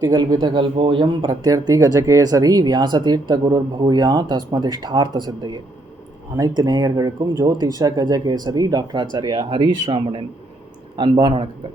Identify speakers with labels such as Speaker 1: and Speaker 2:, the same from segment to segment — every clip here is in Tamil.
Speaker 1: கல்பிதகல்போயம் பிரத்யர்த்தி கஜகேசரி வியாசதீர்த்த குருர் பூயா தஸ்மதிஷ்டார்த்த சித்தையே அனைத்து நேயர்களுக்கும் ஜோதிஷ கஜகேசரி டாக்டர் ஆச்சாரியா ஹரீஷ் ராமனின் அன்பான வணக்கங்கள்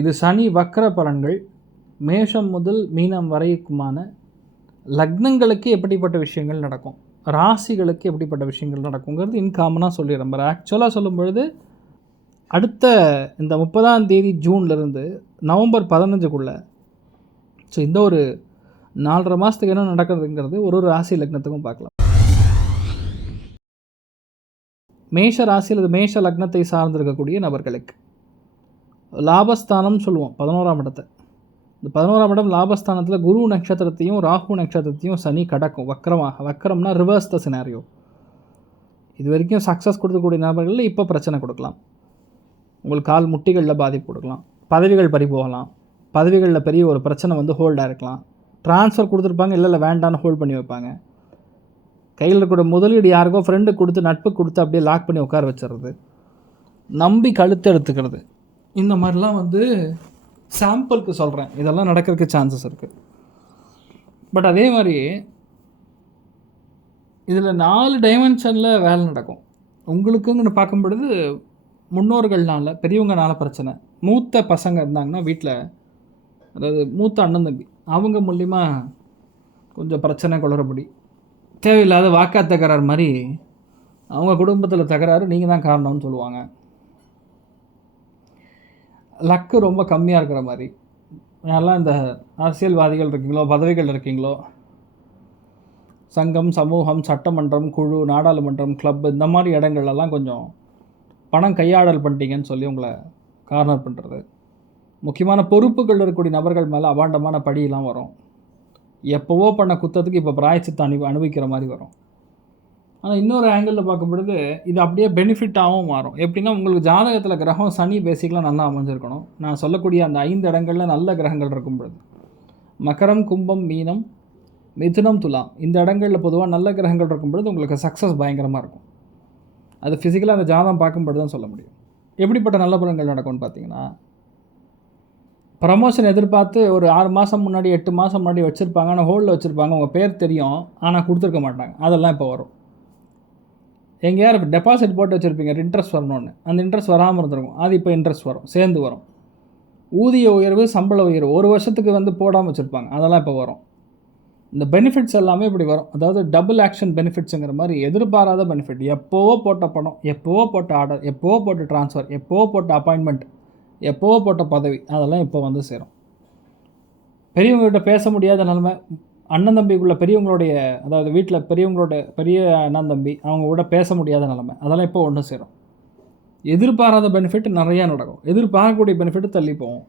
Speaker 1: இது சனி வக்கர பலன்கள் மேஷம் முதல் மீனம் வரைக்குமான லக்னங்களுக்கு எப்படிப்பட்ட விஷயங்கள் நடக்கும்? ராசிகளுக்கு எப்படிப்பட்ட விஷயங்கள் நடக்குங்கிறது இன்காமனாக சொல்லிடுறேன். பட் ஆக்சுவலாக சொல்லும் பொழுது அடுத்த இந்த முப்பதாம் தேதி ஜூன்லேருந்து நவம்பர் பதினஞ்சுக்குள்ளே ஸோ இந்த ஒரு நாலரை மாதத்துக்கு என்ன நடக்கிறதுங்கிறது ஒரு ஒரு ராசி லக்னத்துக்கும் பார்க்கலாம். மேஷ ராசி அல்லது மேஷ லக்னத்தை சார்ந்திருக்கக்கூடிய நபர்களுக்கு லாபஸ்தானம் சொல்லுவோம் பதினோராம் இடத்தை. இந்த பதினோராம் இடம் லாபஸ்தானத்தில் குரு நட்சத்திரத்தையும் ராகு நட்சத்திரத்தையும் சனி கடக்கும் வக்கரமாக. வக்கரம்னா ரிவர்ஸ் த சினாரியோ இது வரைக்கும் சக்ஸஸ் கொடுக்கக்கூடிய நபர்களில் இப்போ பிரச்சனை கொடுக்கலாம். உங்களுக்கு கால் முட்டிகளில் பாதிப்பு கொடுக்கலாம். பதவிகள் பறி போகலாம். பதவிகளில் பெரிய ஒரு பிரச்சனை வந்து ஹோல்டாக இருக்கலாம். ட்ரான்ஸ்ஃபர் கொடுத்துருப்பாங்க இல்லை இல்லை வேண்டான்னு ஹோல்ட் பண்ணி வைப்பாங்க. கையில் இருக்கிற முதலீடு யாருக்கோ ஃப்ரெண்டு கொடுத்து நட்பு கொடுத்து அப்படியே லாக் பண்ணி உட்கார வச்சிடுறது. நம்பி கழுத்து எடுத்துக்கிறது. இந்த மாதிரிலாம் வந்து சாம்பிளுக்கு சொல்கிறேன் இதெல்லாம் நடக்கிறதுக்கு சான்சஸ் இருக்குது பட் அதே மாதிரி இதில் நாலு டைமென்ஷனில் வேலை நடக்கும். உங்களுக்குங்கன்னு பார்க்கும் பொழுது முன்னோர்கள்னால பெரியவங்கனால பிரச்சனை. மூத்த பசங்க இருந்தாங்கன்னா வீட்டில் அதாவது மூத்த அண்ணன் தம்பி அவங்க மூலிமா கொஞ்சம் பிரச்சனை குளறுபடி. தேவையில்லாத வாக்கா தகராறு மாதிரி அவங்க குடும்பத்தில் தகராறு நீங்கள் தான் காரணம்னு சொல்லுவாங்க. லக்கு ரொம்ப கம்மியாக இருக்கிற மாதிரி. யாரெல்லாம் இந்த அரசியல்வாதிகள் இருக்கீங்களோ பதவிகள் இருக்கீங்களோ சங்கம் சமூகம் சட்டமன்றம் குழு நாடாளுமன்றம் கிளப் இந்த மாதிரி இடங்கள்லாம் கொஞ்சம் பணம் கையாடல் பண்ணிட்டீங்கன்னு சொல்லி உங்களை கார்னர் பண்ணுறது முக்கியமான பொறுப்புகள் இருக்கக்கூடிய நபர்கள் மேலே அபாண்டமான படியெல்லாம் வரும். எப்போவோ பண்ண குத்தத்துக்கு இப்போ பிராயச்சத்தை அனு அனுபவிக்கிற மாதிரி வரும். ஆனால் இன்னொரு ஆங்கிளில் பார்க்கும்பொழுது இது அப்படியே பெனிஃபிட்டாகவும் மாறும். எப்படின்னா உங்களுக்கு ஜாதகத்தில் கிரகம் சனி பேசிக்கெலாம் நல்லா அமைஞ்சிருக்கணும். நான் சொல்லக்கூடிய அந்த ஐந்து இடங்களில் நல்ல கிரகங்கள் இருக்கும் பொழுது. மகரம் கும்பம் மீனம் மிதுனம் துலாம். இந்த இடங்களில் பொதுவாக நல்ல கிரகங்கள் இருக்கும் பொழுது உங்களுக்கு சக்ஸஸ் பயங்கரமாக இருக்கும். அது ஃபிசிக்கலாக அந்த ஜாதகம் பார்க்கும்போது தான் சொல்ல முடியும். எப்படிப்பட்ட நல்ல பலன்கள் நடக்கும்னு பார்த்தீங்கன்னா ப்ரமோஷன் எதிர்பார்த்து ஒரு ஆறு மாதம் முன்னாடி எட்டு மாதம் முன்னாடி வச்சுருப்பாங்க. ஆனால் ஹோல்டில் வச்சுருப்பாங்க. உங்கள் பேர் தெரியும். ஆனால் கொடுத்துருக்க மாட்டாங்க. அதெல்லாம் இப்போ வரும். எங்கேயாவது டெபாசிட் போட்டு வச்சுருப்பீங்க? இன்ட்ரெஸ்ட் வரணும்னு. அந்த இன்ட்ரெஸ்ட் வராமல் இருந்திருக்கும். அது இப்போ இன்ட்ரெஸ்ட் வரும். சேர்ந்து வரும். ஊதிய உயர்வு சம்பள உயர்வு. ஒரு வருஷத்துக்கு வந்து போடாமல் வச்சுருப்பாங்க. அதெல்லாம் இப்போ வரும். இந்த பெனிஃபிட்ஸ் எல்லாமே இப்படி வரும். அதாவது டபுள் ஆக்ஷன் பெனிஃபிட்ஸுங்கிற மாதிரி எதிர்பாராத பெனிஃபிட் எப்போவோ போட்ட பணம் எப்போவோ போட்ட ஆர்டர் எப்போவோ போட்ட ட்ரான்ஸ்ஃபர் எப்போவோ போட்ட அப்பாயின்மெண்ட் எப்போவோ போட்ட பதவி அதெல்லாம் இப்போ வந்து சேரும். பெரியவங்ககிட்ட பேச முடியாத நிலமை. அண்ணன் தம்பிக்குள்ள பெரியவங்களுடைய அதாவது வீட்டில் பெரியவங்களோட பெரிய அண்ணன் தம்பி அவங்க கூட பேச முடியாத நிலமை. அதெல்லாம் இப்போ ஒன்று சேரும். எதிர்பாராத பெனிஃபிட் நிறையா நடக்கும். எதிர்பார்க்கக்கூடிய பெனிஃபிட் தள்ளி போகும்.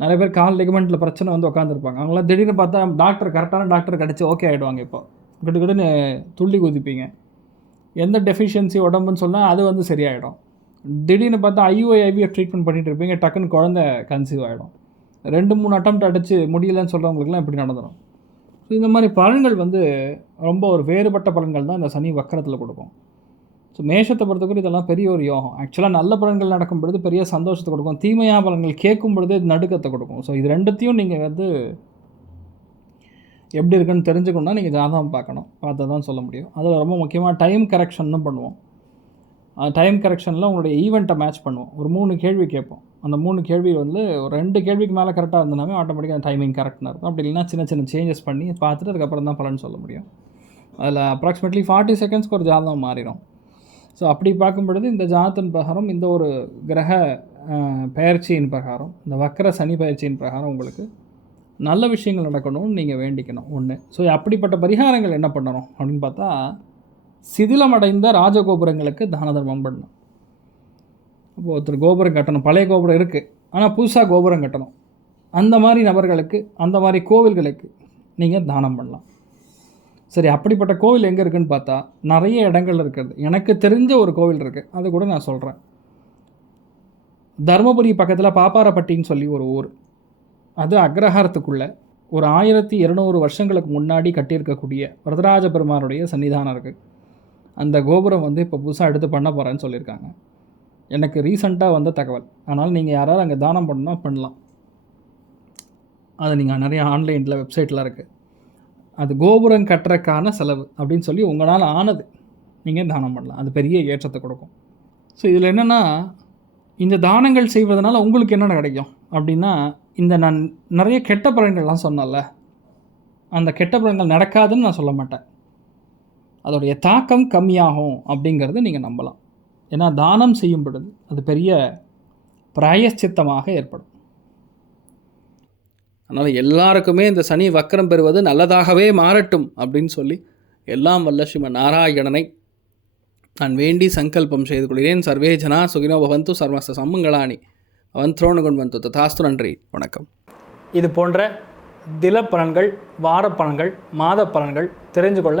Speaker 1: நிறைய பேர் கால் லிகமெண்ட்டில் பிரச்சனை வந்து உட்காந்துருப்பாங்க அவங்களாம் திடீர்னு பார்த்தா டாக்டர் கரெக்டான டாக்டர் கிடச்சி ஓகே ஆகிடுவாங்க இப்போ. கிட்ட கிட்டன்னு துள்ளி குதிப்பீங்க. எந்த டெஃபிஷியன்சி உடம்புன்னு சொன்னால் அது வந்து சரியாயிடும். திடீர்னு பார்த்தா ஐஓஐ ஐவிஎஃப் ட்ரீட்மெண்ட் பண்ணிகிட்டு இருப்பீங்க. டக்குன்னு குழந்த கன்சீவ் ஆகிடும் ரெண்டு மூணு அட்டம் அடித்து முடியலன்னு சொல்கிறவங்களுக்குலாம் இப்படி நடந்துடும் ஸோ இந்த மாதிரி பலன்கள் வந்து ரொம்ப ஒரு வேறுபட்ட பலன்கள் தான் இந்த சனி வக்கரத்தில் கொடுக்கும். ஸோ மேஷத்தை பொறுத்தவரை இதெல்லாம் பெரிய ஒரு யோகம். ஆக்சுவலாக நல்ல பலன்கள் நடக்கும் பொழுது பெரிய சந்தோஷத்தை கொடுக்கும். தீமையான பலன்கள் கேட்கும் பொழுது இது நடுக்கத்தை கொடுக்கும். ஸோ இது ரெண்டுத்தையும் நீங்கள் வந்து எப்படி இருக்குன்னு தெரிஞ்சுக்கணுன்னா நீங்கள் ஜாதகம் பார்க்கணும். பார்த்து தான் சொல்ல முடியும். அதில் ரொம்ப முக்கியமாக டைம் கரெக்ஷன்னு பண்ணுவோம். டைம் கரெக்ஷனில் உங்களுடைய ஈவெண்ட்டை மேட்ச் பண்ணுவோம். ஒரு மூணு கேள்வி கேட்போம். அந்த மூணு கேள்வி வந்து ஒரு ரெண்டு கேள்விக்கு மேலே கரெக்டாக இருந்தாலுமே ஆட்டோமேட்டிக்காக டைமிங் கரெக்டாக இருக்கும் அப்படி இல்லைனா சின்ன சின்ன சேஞ்சஸ் பண்ணி பார்த்துட்டு அதுக்கப்புறம் தான் பலன் சொல்ல முடியும். அதில் அப்ராக்சிமேட்லி ஃபார்ட்டி செகண்ட்ஸ்க்கு ஒரு ஜாதகம் மாறிடும். ஸோ அப்படி பார்க்கும் பொழுது இந்த ஜாதத்தின் பிரகாரம் இந்த ஒரு கிரக பயிற்சியின் பிரகாரம் இந்த வக்கர சனி பயிற்சியின் பிரகாரம் உங்களுக்கு நல்ல விஷயங்கள் நடக்கணும்னு நீங்கள் வேண்டிக்கணும். ஒன்று ஸோ அப்படிப்பட்ட பரிகாரங்கள் என்ன பண்ணணும் அப்படின்னு பார்த்தா சிதிலமடைந்த ராஜகோபுரங்களுக்கு தான தர்மம் பண்ணணும். இப்போ ஒருத்தர் கோபுரம் கட்டணும். பழைய கோபுரம் இருக்குது ஆனால் புதுசாக கோபுரம் கட்டணும். அந்த மாதிரி நபர்களுக்கு அந்த மாதிரி கோவில்களுக்கு நீங்கள் தானம் பண்ணலாம். சரி அப்படிப்பட்ட கோவில் எங்கே இருக்குன்னு பார்த்தா நிறைய இடங்கள் இருக்கிறது. எனக்கு தெரிஞ்ச ஒரு கோவில் இருக்குது அது கூட நான் சொல்கிறேன் தருமபுரி பக்கத்தில் பாப்பாரப்பட்டின்னு சொல்லி ஒரு ஊர். அது அக்ரஹாரத்துக்குள்ளே ஒரு ஆயிரத்தி இருநூறு வருஷங்களுக்கு முன்னாடி கட்டியிருக்கக்கூடிய வரதராஜ பெருமானுடைய சன்னிதானம் இருக்குது அந்த கோபுரம் வந்து இப்போ புதுசாக எடுத்து பண்ண போகிறேன்னு சொல்லியிருக்காங்க. எனக்கு ரீசண்டாக வந்த தகவல். ஆனால் நீங்கள் யாராவது அங்கே தானம் பண்ணணும்னா பண்ணலாம். அது நீங்கள் நிறைய ஆன்லைனில் வெப்சைட்டில் இருக்குது அது கோபுரம் கட்டுறக்கான செலவு அப்படின்னு சொல்லி உங்களால் ஆனது. நீங்கள் தானம் பண்ணலாம். அது பெரிய ஏற்றத்தை கொடுக்கும். ஸோ இதில் என்னென்னா இந்த தானங்கள் செய்வதனால உங்களுக்கு என்னென்ன கிடைக்கும்? அப்படின்னா இந்த நான் நிறைய கெட்ட பலன்கள்லாம் சொன்னேன்ல. அந்த கெட்ட பலன்கள் நடக்காதுன்னு நான் சொல்ல மாட்டேன். அதோடைய தாக்கம் கம்மியாகும் அப்படிங்கிறத நீங்கள் நம்பலாம். ஏன்னா தானம் செய்யும் பொழுது அது பெரிய பிராயச்சித்தமாக ஏற்படும். அதனால் எல்லாருக்குமே இந்த சனி வக்கரம் பெறுவது நல்லதாகவே மாறட்டும் அப்படின்னு சொல்லி எல்லாம் வல்ல நாராயணனை நான் வேண்டி சங்கல்பம் செய்து கொள்கிறேன். சர்வே ஜனா சுகினோ பவந்து சர்வஸ்த சம்மங்களானி அவன் த்ரோணு வந்து ததாஸ்து நன்றி. வணக்கம்.
Speaker 2: இது போன்ற தில பலன்கள் வார பலன்கள் மாத பலன்கள் தெரிஞ்சு கொள்ள